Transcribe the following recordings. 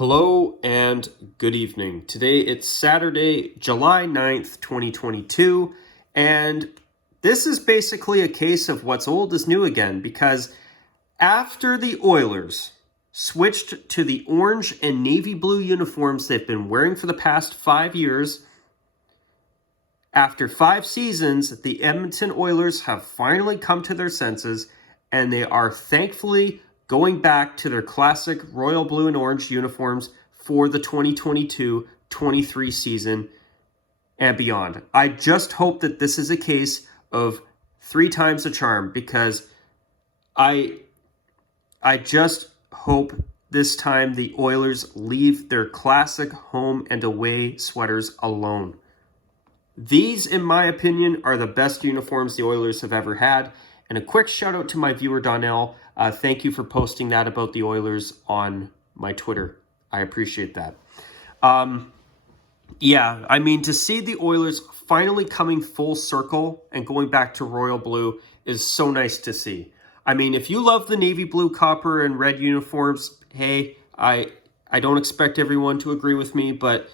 Hello and good evening. Today it's Saturday, July 9th, 2022, and this is basically a case of what's old is new again because after the Oilers switched to the orange and navy blue uniforms they've been wearing for the past 5 years, after 5 seasons, the Edmonton Oilers have finally come to their senses and they are thankfully going back to their classic royal blue and orange uniforms for the 2022-23 season and beyond. I just hope that this is a case of 3 times the charm because I just hope this time the Oilers leave their classic home and away sweaters alone. These, in my opinion, are the best uniforms the Oilers have ever had. And a quick shout out to my viewer, Donnell. Thank you for posting that about the Oilers on my Twitter. I appreciate that. To see the Oilers finally coming full circle and going back to royal blue is so nice to see. I mean, if you love the navy blue, copper, and red uniforms, hey, I don't expect everyone to agree with me, but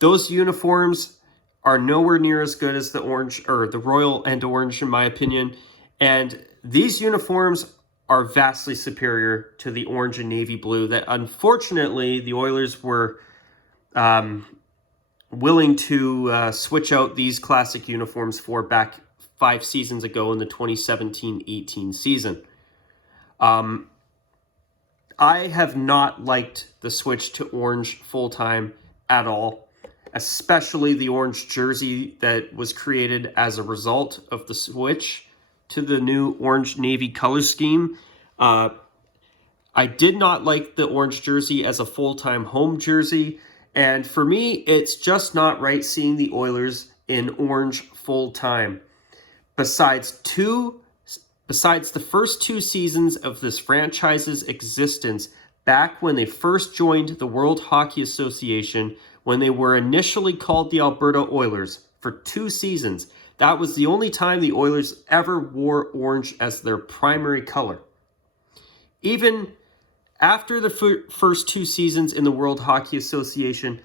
those uniforms are nowhere near as good as the orange or the royal and orange, in my opinion. And these uniforms are vastly superior to the orange and navy blue that unfortunately the Oilers were willing to switch out these classic uniforms for back 5 seasons ago in the 2017-18 season. I have not liked the switch to orange full-time at all, especially the orange jersey that was created as a result of the switch to the new orange navy color scheme. I did not like the orange jersey as a full-time home jersey, and for me, it's just not right seeing the Oilers in orange full-time. Besides the first 2 seasons of this franchise's existence, back when they first joined the World Hockey Association, when they were initially called the Alberta Oilers for 2 seasons, that was the only time the Oilers ever wore orange as their primary color. Even after the first 2 seasons in the World Hockey Association,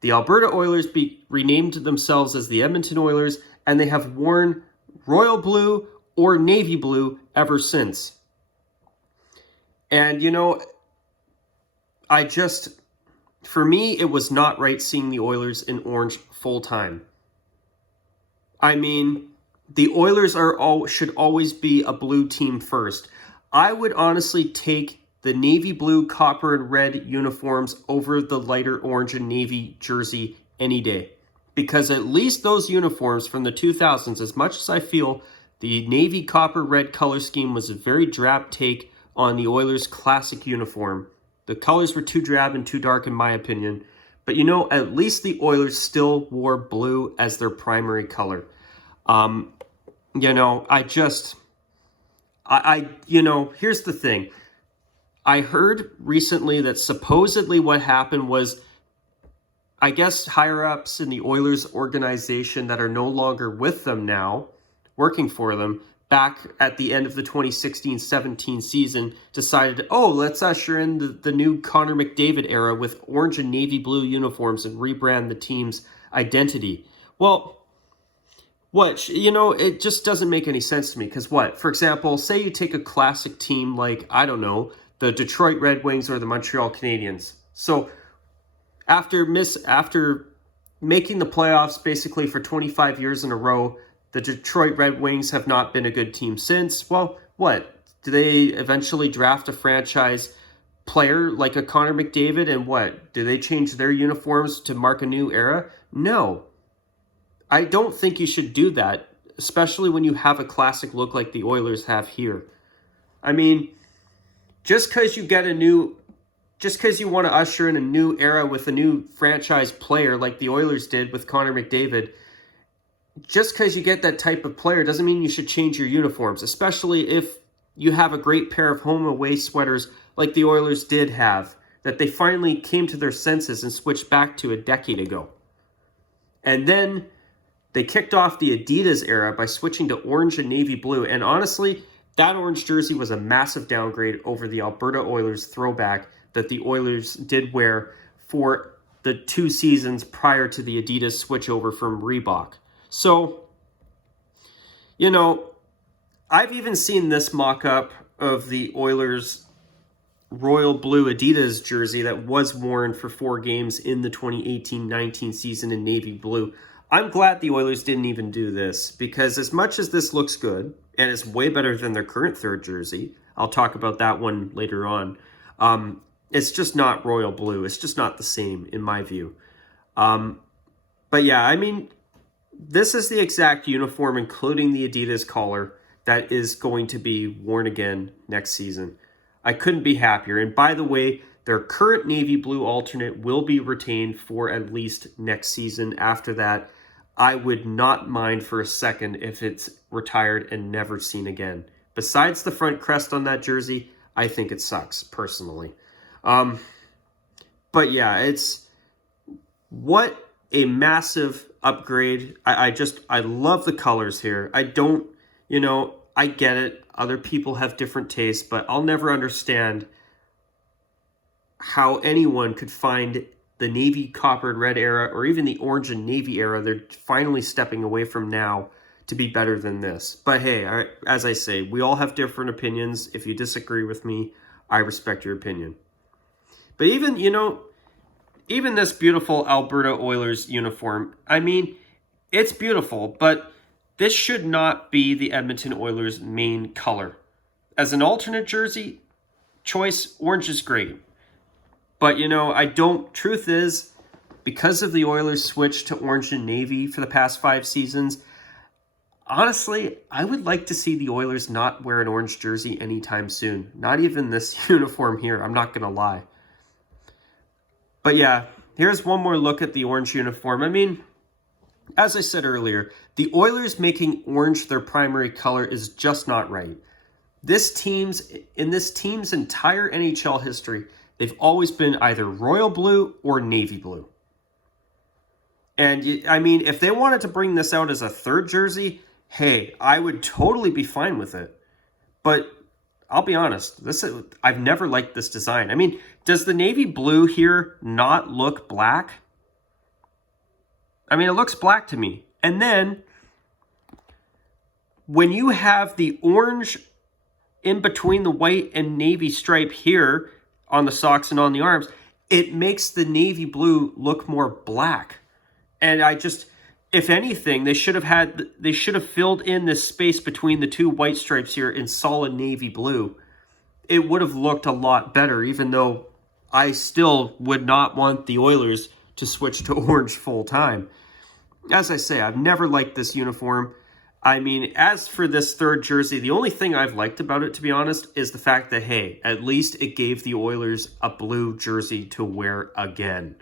the Alberta Oilers renamed themselves as the Edmonton Oilers, and they have worn royal blue or navy blue ever since. And, for me, it was not right seeing the Oilers in orange full-time. I mean, the Oilers should always be a blue team first. I would honestly take the navy blue, copper, and red uniforms over the lighter orange and navy jersey any day. Because at least those uniforms from the 2000s, as much as I feel the navy, copper, red color scheme was a very drab take on the Oilers' classic uniform. The colors were too drab and too dark in my opinion. But at least the Oilers still wore blue as their primary color. Here's the thing. I heard recently that supposedly what happened was, I guess higher-ups in the Oilers organization that are no longer with them now, working for them, back at the end of the 2016-17 season, decided, let's usher in the new Connor McDavid era with orange and navy blue uniforms and rebrand the team's identity. Well, it just doesn't make any sense to me. Because for example, say you take a classic team like, I don't know, the Detroit Red Wings or the Montreal Canadiens. So after making the playoffs basically for 25 years in a row, the Detroit Red Wings have not been a good team since. Well, what? Do they eventually draft a franchise player like a Connor McDavid and what? Do they change their uniforms to mark a new era? No. I don't think you should do that, especially when you have a classic look like the Oilers have here. I mean, just because you want to usher in a new era with a new franchise player like the Oilers did with Connor McDavid, just because you get that type of player doesn't mean you should change your uniforms, especially if you have a great pair of home away sweaters like the Oilers did have, that they finally came to their senses and switched back to a decade ago. And then they kicked off the Adidas era by switching to orange and navy blue. And honestly, that orange jersey was a massive downgrade over the Alberta Oilers throwback that the Oilers did wear for the 2 seasons prior to the Adidas switchover from Reebok. So, you know, I've even seen this mock-up of the Oilers royal blue Adidas jersey that was worn for 4 games in the 2018-19 season in navy blue. I'm glad the Oilers didn't even do this, because as much as this looks good, and it's way better than their current third jersey, I'll talk about that one later on, it's just not royal blue. It's just not the same in my view. But yeah, I mean, this is the exact uniform, including the Adidas collar, that is going to be worn again next season. I couldn't be happier. And by the way, their current navy blue alternate will be retained for at least next season. After that, I would not mind for a second if it's retired and never seen again. Besides the front crest on that jersey, I think it sucks, personally. But yeah, it's what a massive upgrade. I love the colors here. I don't, I get it. Other people have different tastes, but I'll never understand how anyone could find the navy, copper, and red era, or even the orange and navy era they're finally stepping away from now, to be better than this. But hey, as I say, we all have different opinions. If you disagree with me, I respect your opinion. But even, even this beautiful Alberta Oilers uniform, I mean, it's beautiful, but this should not be the Edmonton Oilers' main color. As an alternate jersey choice, orange is great. But, truth is, because of the Oilers' switch to orange and navy for the past 5 seasons, honestly, I would like to see the Oilers not wear an orange jersey anytime soon. Not even this uniform here, I'm not going to lie. But yeah, here's one more look at the orange uniform. I mean, as I said earlier, the Oilers making orange their primary color is just not right. In this team's entire NHL history, they've always been either royal blue or navy blue. And I mean, if they wanted to bring this out as a third jersey, hey, I would totally be fine with it. But I'll be honest, I've never liked this design. I mean, does the navy blue here not look black? I mean, it looks black to me. And then when you have the orange in between the white and navy stripe here on the socks and on the arms, it makes the navy blue look more black. And if anything, they should have filled in this space between the 2 white stripes here in solid navy blue. It would have looked a lot better, even though I still would not want the Oilers to switch to orange full time. As I say, I've never liked this uniform. I mean, as for this third jersey, the only thing I've liked about it, to be honest, is the fact that, hey, at least it gave the Oilers a blue jersey to wear again.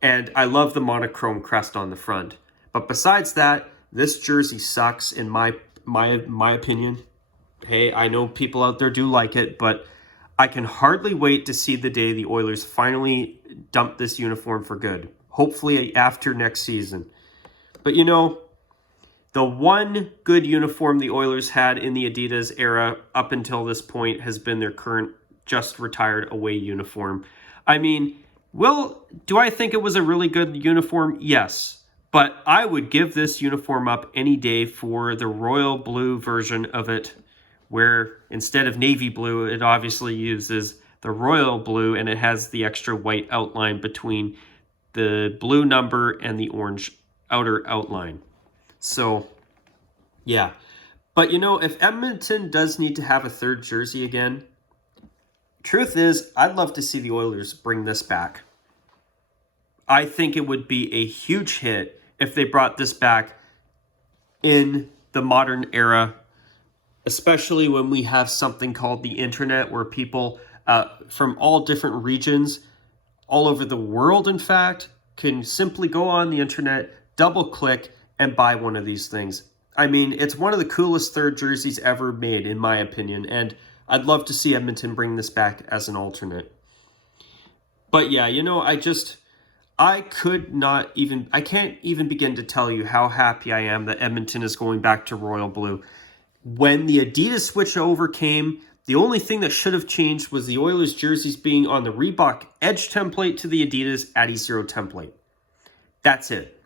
And I love the monochrome crest on the front. But besides that, this jersey sucks in my opinion. Hey, I know people out there do like it, but I can hardly wait to see the day the Oilers finally dump this uniform for good. Hopefully after next season. But the one good uniform the Oilers had in the Adidas era up until this point has been their current just retired away uniform. I mean, do I think it was a really good uniform? Yes. But I would give this uniform up any day for the royal blue version of it, where instead of navy blue, it obviously uses the royal blue and it has the extra white outline between the blue number and the orange outer outline. So, yeah. But, if Edmonton does need to have a third jersey again, truth is, I'd love to see the Oilers bring this back. I think it would be a huge hit if they brought this back in the modern era, especially when we have something called the internet, where people from all different regions, all over the world, in fact, can simply go on the internet, double-click, and buy one of these things. I mean, it's one of the coolest third jerseys ever made, in my opinion, and I'd love to see Edmonton bring this back as an alternate. But yeah, I can't even begin to tell you how happy I am that Edmonton is going back to royal blue. When the Adidas switch over came, The only thing that should have changed was the Oilers jerseys being on the Reebok Edge template to the Adidas Adizero template. That's it.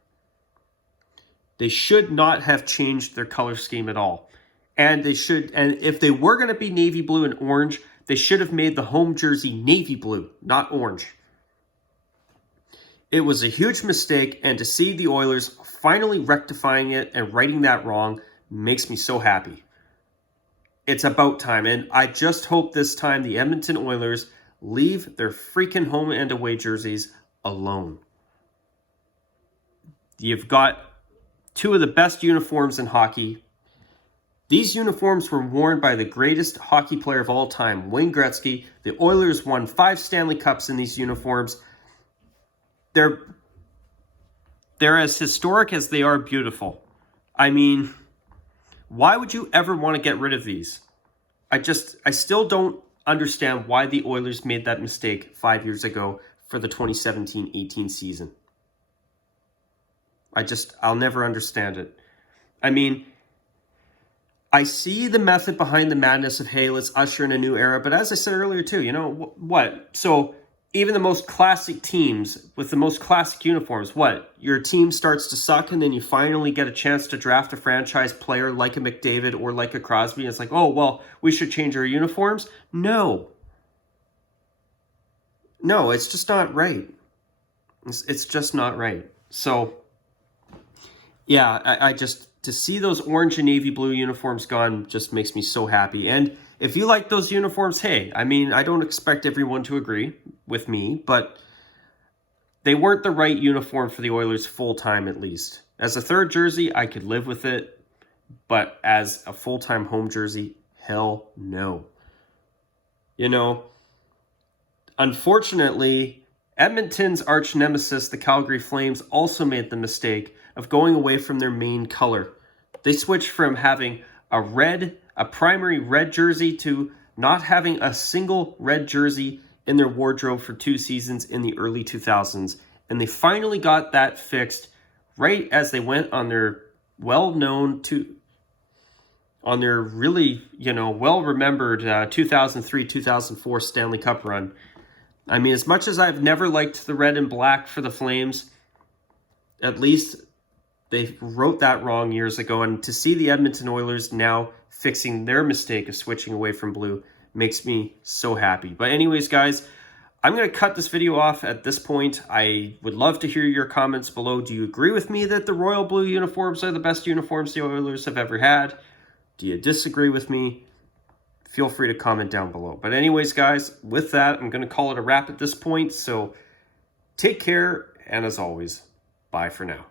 They should not have changed their color scheme at all. And if they were going to be navy blue and orange, they should have made the home jersey navy blue, not orange. It was a huge mistake, and to see the Oilers finally rectifying it and righting that wrong makes me so happy. It's about time, and I just hope this time the Edmonton Oilers leave their freaking home and away jerseys alone. You've got two of the best uniforms in hockey. These uniforms were worn by the greatest hockey player of all time, Wayne Gretzky. The Oilers won 5 Stanley Cups in these uniforms. They're as historic as they are beautiful. I mean, why would you ever want to get rid of these? I still don't understand why the Oilers made that mistake 5 years ago for the 2017-18 season. I'll never understand it. I mean, I see the method behind the madness of, hey, let's usher in a new era. But as I said earlier too, you know, what? So even the most classic teams with the most classic uniforms, what? Your team starts to suck and then you finally get a chance to draft a franchise player like a McDavid or like a Crosby. And it's like, oh, well, we should change our uniforms. No, it's just not right. It's just not right. So, yeah, I just, to see those orange and navy blue uniforms gone just makes me so happy. And if you like those uniforms, hey, I mean, I don't expect everyone to agree with me, but they weren't the right uniform for the Oilers full-time at least. As a third jersey, I could live with it, but as a full-time home jersey, hell no. You know, unfortunately, Edmonton's arch nemesis, the Calgary Flames, also made the mistake of going away from their main color. They switched from having a primary red jersey to not having a single red jersey in their wardrobe for 2 seasons in the early 2000s. And they finally got that fixed right as they went on their really, well-remembered 2003-2004 Stanley Cup run. I mean, as much as I've never liked the red and black for the Flames, at least they wrote that wrong years ago. And to see the Edmonton Oilers now fixing their mistake of switching away from blue makes me so happy. But anyways, guys, I'm going to cut this video off at this point. I would love to hear your comments below. Do you agree with me that the royal blue uniforms are the best uniforms the Oilers have ever had? Do you disagree with me? Feel free to comment down below. But anyways, guys, with that, I'm going to call it a wrap at this point. So take care, and as always, bye for now.